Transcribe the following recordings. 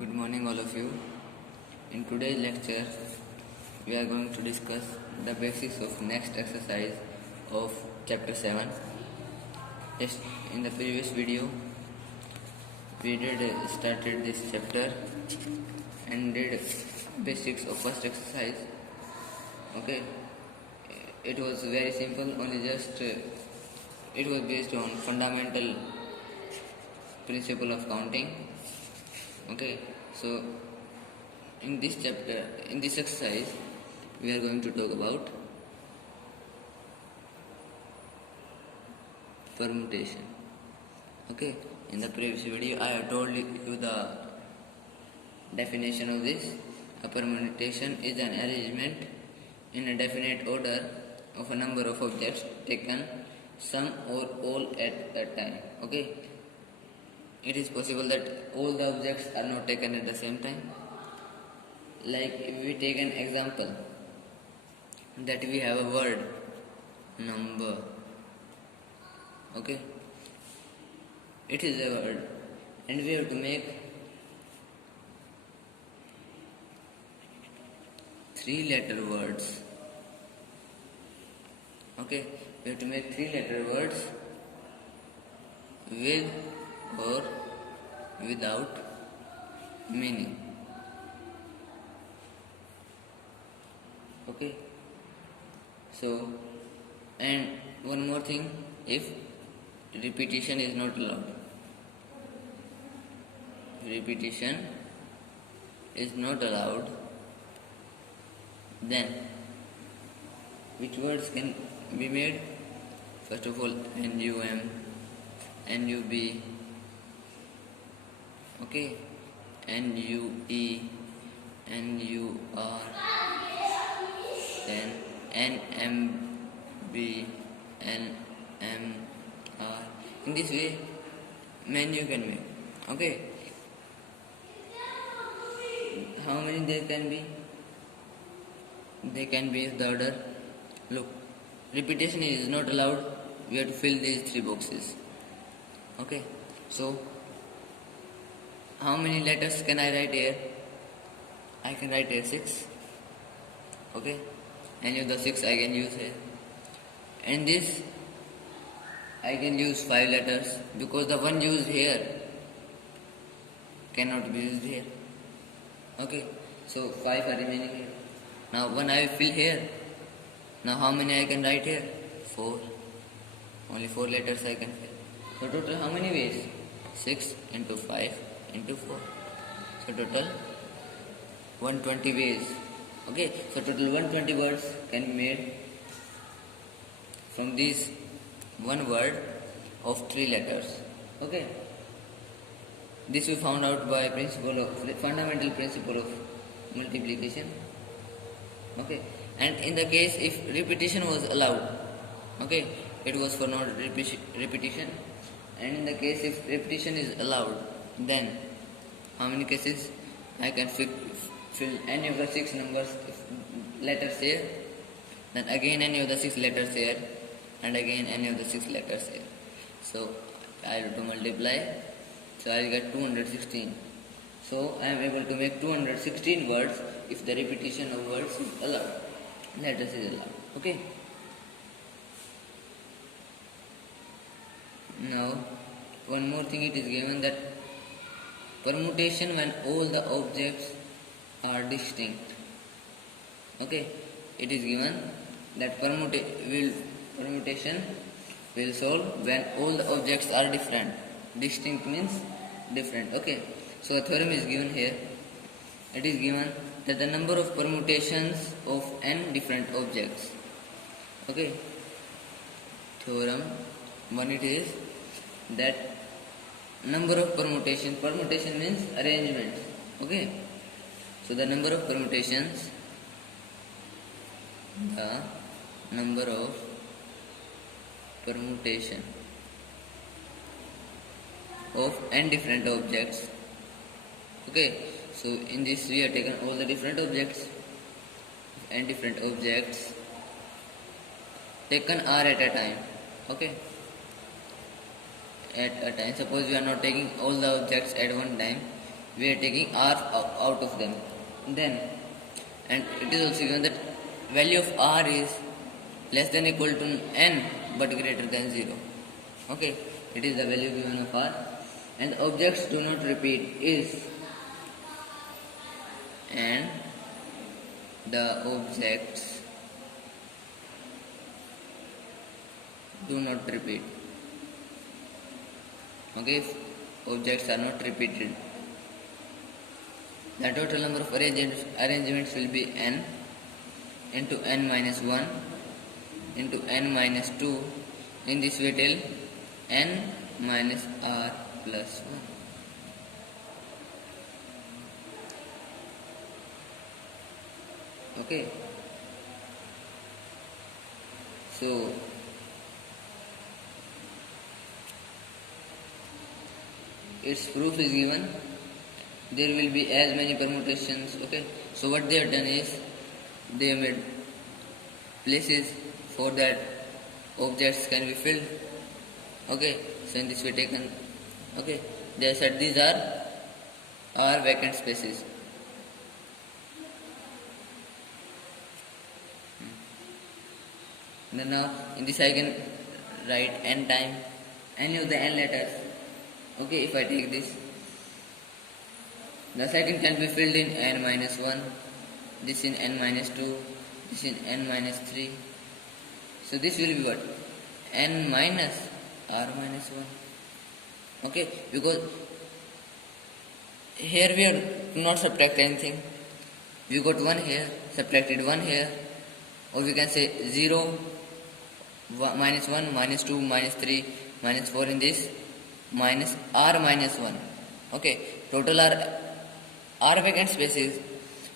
Good morning, all of you. In today's lecture, we are going to discuss the basics of next exercise of chapter 7. Yes, in the previous video, we started this chapter and did basics of first exercise. Okay, it was very simple, only just it was based on fundamental principle of counting. Okay, so in this chapter, in this exercise, we are going to talk about permutation. Okay, in the previous video, I have told you the definition of this. A permutation is an arrangement in a definite order of a number of objects taken some or all at a time. Okay, it is possible that all the objects are not taken at the same time. Like if we take an example that we have a word number. Okay, it is a word and we have to make 3-letter words. Okay, we have to make 3-letter words with or without meaning. Okay, so and one more thing, if repetition is not allowed, then which words can be made? First of all, NUM, NUB, okay, NUE, NUR, then NMB, NMR. In this way, menu can make. Okay, how many there can be? They can be the order. Look, repetition is not allowed. We have to fill these 3 boxes. Okay, so how many letters can I write here? I can write here 6. Okay, any of the 6 I can use here. And this I can use 5 letters because the one used here cannot be used here. Okay, so 5 are remaining here. Now one I will fill here. Now how many I can write here? 4. Only 4 letters I can fill. So total how many ways? 6 into 5 into 4. So total 120 ways. Okay, so total 120 words can be made from this one word of 3 letters. Okay, this we found out by fundamental principle of multiplication. Okay, and in the case if repetition was allowed, okay, it was for not repetition. And in the case if repetition is allowed, then how many cases I can fill any of the 6 letters here, then again any of the 6 letters here, and again any of the 6 letters here. So I have to multiply, so I will get 216. So I am able to make 216 words if the repetition of words is allowed, letters is allowed. Okay, now one more thing, it is given that permutation when all the objects are distinct. Okay, it is given that permutation will solve when all the objects are different. Distinct means different. Okay, so the theorem is given here. It is given that the number of permutations of n different objects. Okay, theorem 1, it is that number of permutation means arrangement. Okay, so the number of permutations, of n different objects. Okay, so in this we have taken all the different objects, n different objects taken r at a time. Okay, at a time. Suppose we are not taking all the objects at one time, we are taking r out of them. Then, and it is also given that value of r is less than equal to n but greater than 0. Okay, it is the value given of r. And objects do not repeat is, and the objects do not repeat. Okay, if objects are not repeated, the total number of arrangements will be n into n minus 1 into n minus 2 in this way till n minus r plus 1. Okay, so its proof is given. There will be as many permutations. Okay, so what they have done is they have made places for that objects can be filled. Okay, so in this way taken. Okay, they said these are vacant spaces. Then now in this I can write n time any of the n letters. Okay, if I take this, the second can be filled in n minus 1, this in n minus 2, this in n minus 3. So this will be what? N minus r minus 1. Okay, because here we are not subtract anything. We got 1 here, subtracted 1 here, or we can say 0, minus 1, minus 2, minus 3, minus 4 in this, minus r minus 1. Okay, total are vacant spaces.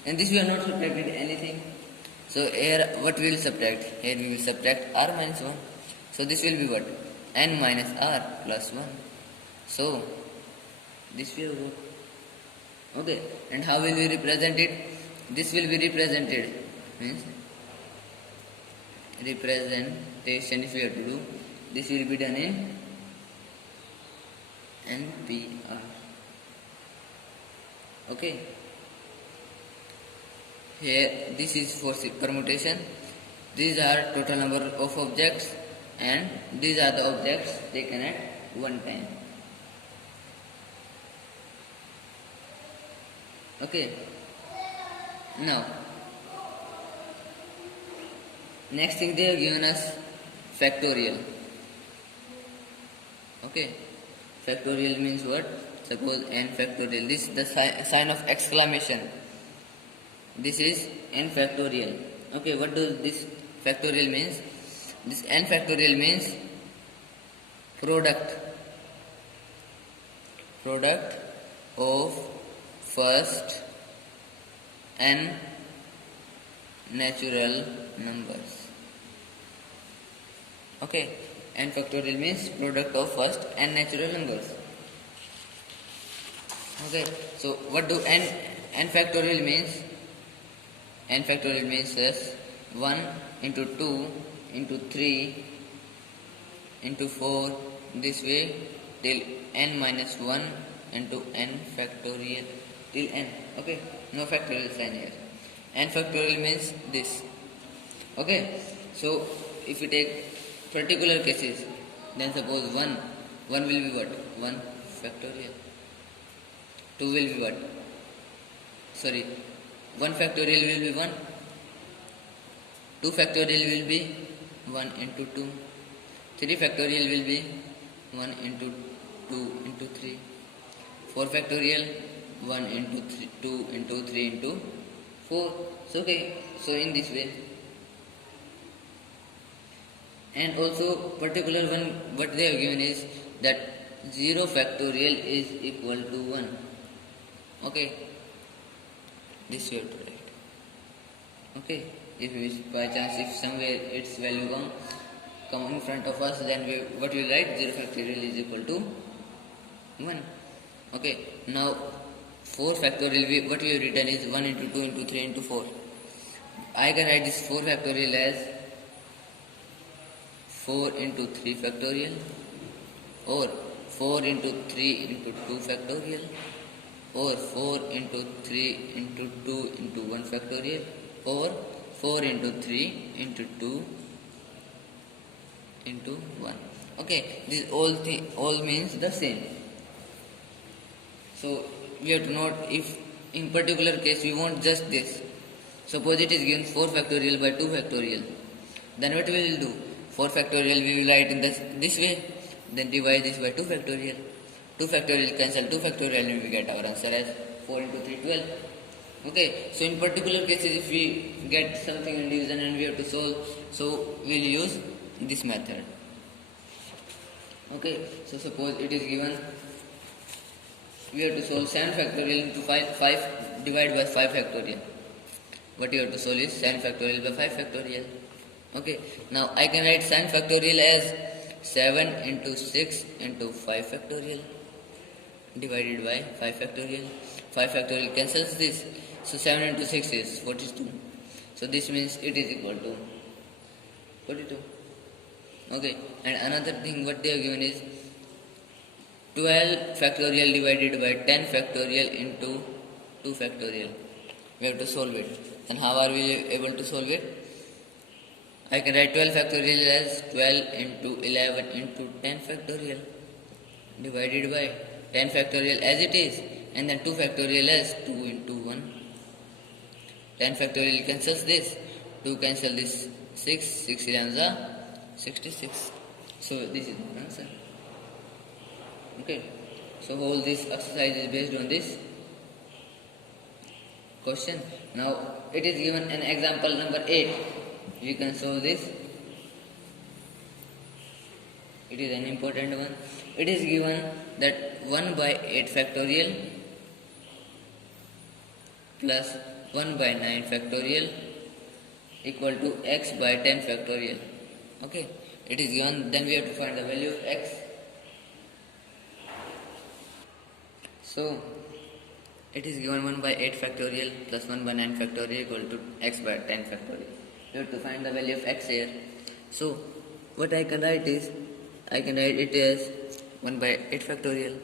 In this we have not subtracted anything. So here what we will subtract? Here we will subtract r minus 1. So this will be what? N minus r plus 1. So this we have got. Okay, and how will we represent it? This will be represented, means representation if we have to do, this will be done in NPR. Okay, here this is for permutation. These are total number of objects, and these are the objects taken at one time. Okay, now next thing they have given us factorial. Okay, factorial means what? Suppose n factorial, this is the sign of exclamation. This is n factorial. Okay, what does this factorial means? This n factorial means product of first n natural numbers. Okay, n factorial means product of first n natural numbers. Okay, so what do n factorial means? N factorial means as 1 into 2 into 3 into 4, this way till n minus 1 into n factorial till n. Okay, no factorial sign here. N factorial means this. Okay, so if you take particular cases, then suppose 1 will be what? 1 factorial. 2 will be what? 1 factorial will be 1. 2 factorial will be 1 into 2. 3 factorial will be 1 into 2 into 3. 4 factorial 1 into 3, 2 into 3 into 4. So okay, so in this way. And also particular one what they have given is that 0 factorial is equal to 1. Okay, this you have to write. Okay, if by chance if somewhere its value come in front of us, then what we will write? 0 factorial is equal to 1. Okay, now 4 factorial, what we have written is 1 into 2 into 3 into 4. I can write this 4 factorial as 4 into 3 factorial, or 4 into 3 into 2 factorial, or 4 into 3 into 2 into 1 factorial, or 4 into 3 into 2 into 1. Okay, this all means the same. So we have to note, if in particular case we want just this. Suppose it is given 4 factorial by 2 factorial. Then what we will do? 4 factorial we will write in this way. Then divide this by 2 factorial. 2 factorial cancel 2 factorial and we get our answer as 4 into 3, 12. Okay, so in particular cases if we get something in division and we have to solve, so we will use this method. Okay, so suppose it is given, we have to solve 7 factorial into 5 divided by 5 factorial. What you have to solve is 7 factorial by 5 factorial. Okay, now I can write 7 factorial as 7 into 6 into 5 factorial divided by 5 factorial. 5 factorial cancels this. So 7 into 6 is 42. So this means it is equal to 42. Okay, and another thing what they have given is 12 factorial divided by 10 factorial into 2 factorial. We have to solve it. And how are we able to solve it? I can write 12 factorial as 12 into 11 into 10 factorial divided by 10 factorial as it is, and then 2 factorial as 2 into 1. 10 factorial cancels this, 2 cancel this, 6 11s are 66. So this is the answer. Okay, so all this exercise is based on this question. Now it is given an example number 8. We can solve this. It is an important one. It is given that 1 by 8 factorial plus 1 by 9 factorial equal to x by 10 factorial. Okay, it is given, then we have to find the value of x. So it is given 1 by 8 factorial plus 1 by 9 factorial equal to x by 10 factorial. We have to find the value of x here. So what I can write is, I can write it as 1 by 8 factorial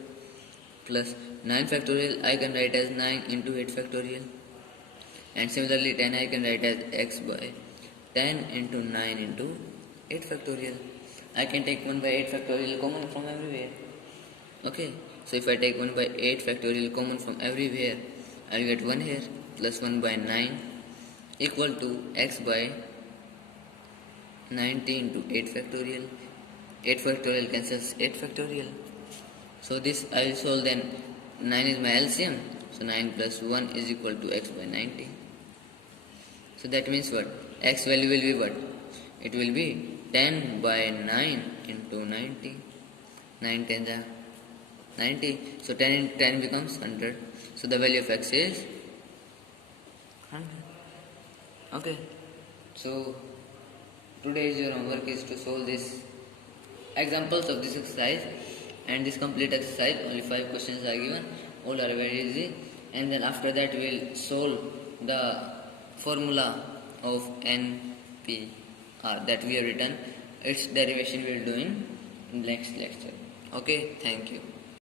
plus 9 factorial. I can write as 9 into 8 factorial, and similarly 10 I can write as x by 10 into 9 into 8 factorial. I can take 1 by 8 factorial common from everywhere. Okay, so if I take 1 by 8 factorial common from everywhere, I will get 1 here plus 1 by 9 equal to x by 90 into 8 factorial. 8 factorial cancels 8 factorial. So this I will solve, then 9 is my LCM. So 9 plus 1 is equal to x by 90. So that means what? X value will be what? It will be 10 by 9 into 90. 9 10s are 90. So 10 into 10 becomes 100. So the value of x is 100. Okay. So today's your homework is to solve this examples of this exercise, and this complete exercise only 5 questions are given. All are very easy, and then after that we will solve the formula of NPR that we have written. Its derivation we will do in next lecture. Okay, thank you.